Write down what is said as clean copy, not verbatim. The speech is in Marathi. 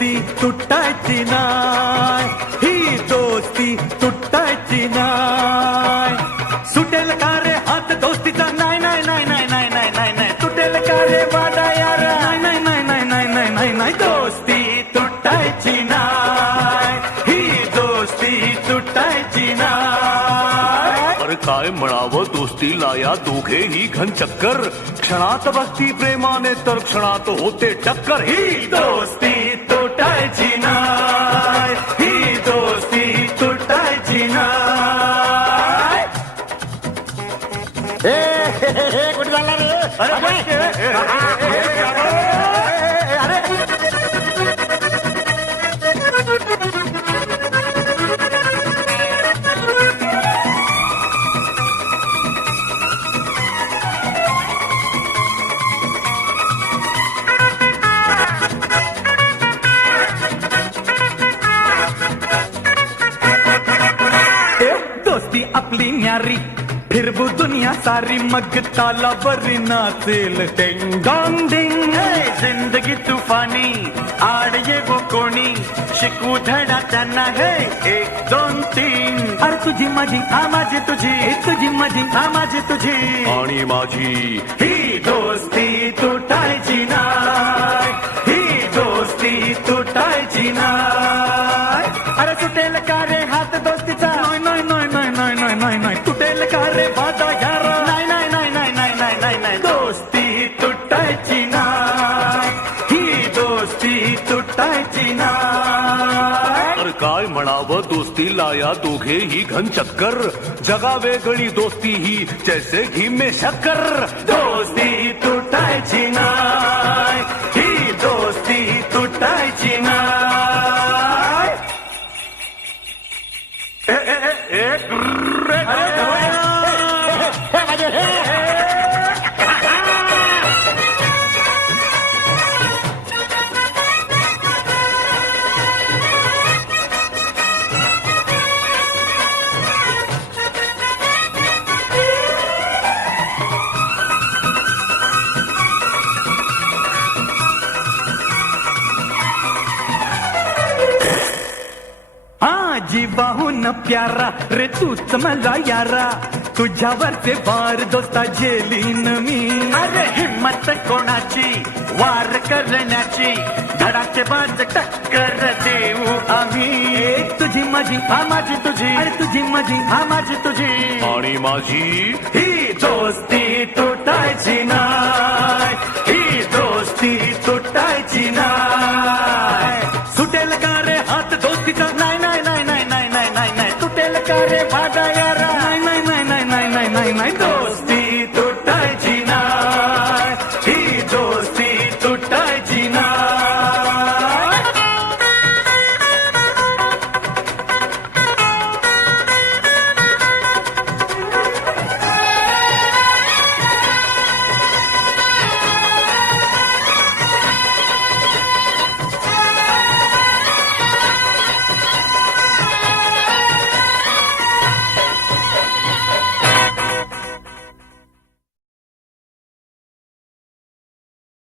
दोस्ती तुटायची नाय, ही दोस्ती तुटायची नाय. सुटेल का रे हात दोस्तीचा, नाही नाही नाही नाही नाही नाही नाही नाही. तुटेल का रे वाडा यार, नाही नाही नाही नाही नाही नाही नाही नाही. दोस्ती तुटायची नाय, ही दोस्ती तुटायची नाय. अरे काय म्हणावं दोस्तीला या दोघेही घन चक्कर. क्षणात बसती प्रेमाने तर क्षणात होते टक्कर. ही दोस्ती तुटायची नाय, ही दोस्ती तुटायची नाय. कुठे झाला रे? दोस्ती आपली न्यारी, फिरबू दुनिया सारी, मग तालावरी नाचेल टेंग डॉंग डिंग. जिंदगी तूफानी, आड ये वो कोणी, शिकवू धडा त्यांना हे 1 2 3. अरे तुझी माझी, हा माझी तुझी, तुझी माझी, हा माझी तुझी. आणि माझी ही दोस्ती तुटायची नाय, ही दोस्ती तुटायची नाय. अरे सुटेल का रे हात दोस्तीचा, नाही नाही नाही नाही नाही नाही नाही. तुटेल का रे वादा यार, नाही नाही नाही नाही नाही नाही नाही नाही. दोस्ती तुटायची नाय, ही दोस्ती तुटायची नाय. अरे काय म्हणावं दोस्तीला या दोघेही घन चक्कर. जगा वेगळी दोस्ती ही जैसे घी में शक्कर. दोस्ती तुटायची नाय, ही दोस्ती तुटायची नाय. जीवाहून प्यारा रे तूच मला यारा, तुझ्यावरचे वार दोस्ता झेलीन मी. अरे हिम्मत कोणाची वार करण्याची, धडाके बाज टक्कर देऊ आम्ही. तुझी माझी, हा माझी तुझी, अरे तुझी माझी, हा माझी तुझी. आणि माझी ही दोस्ती तुटायची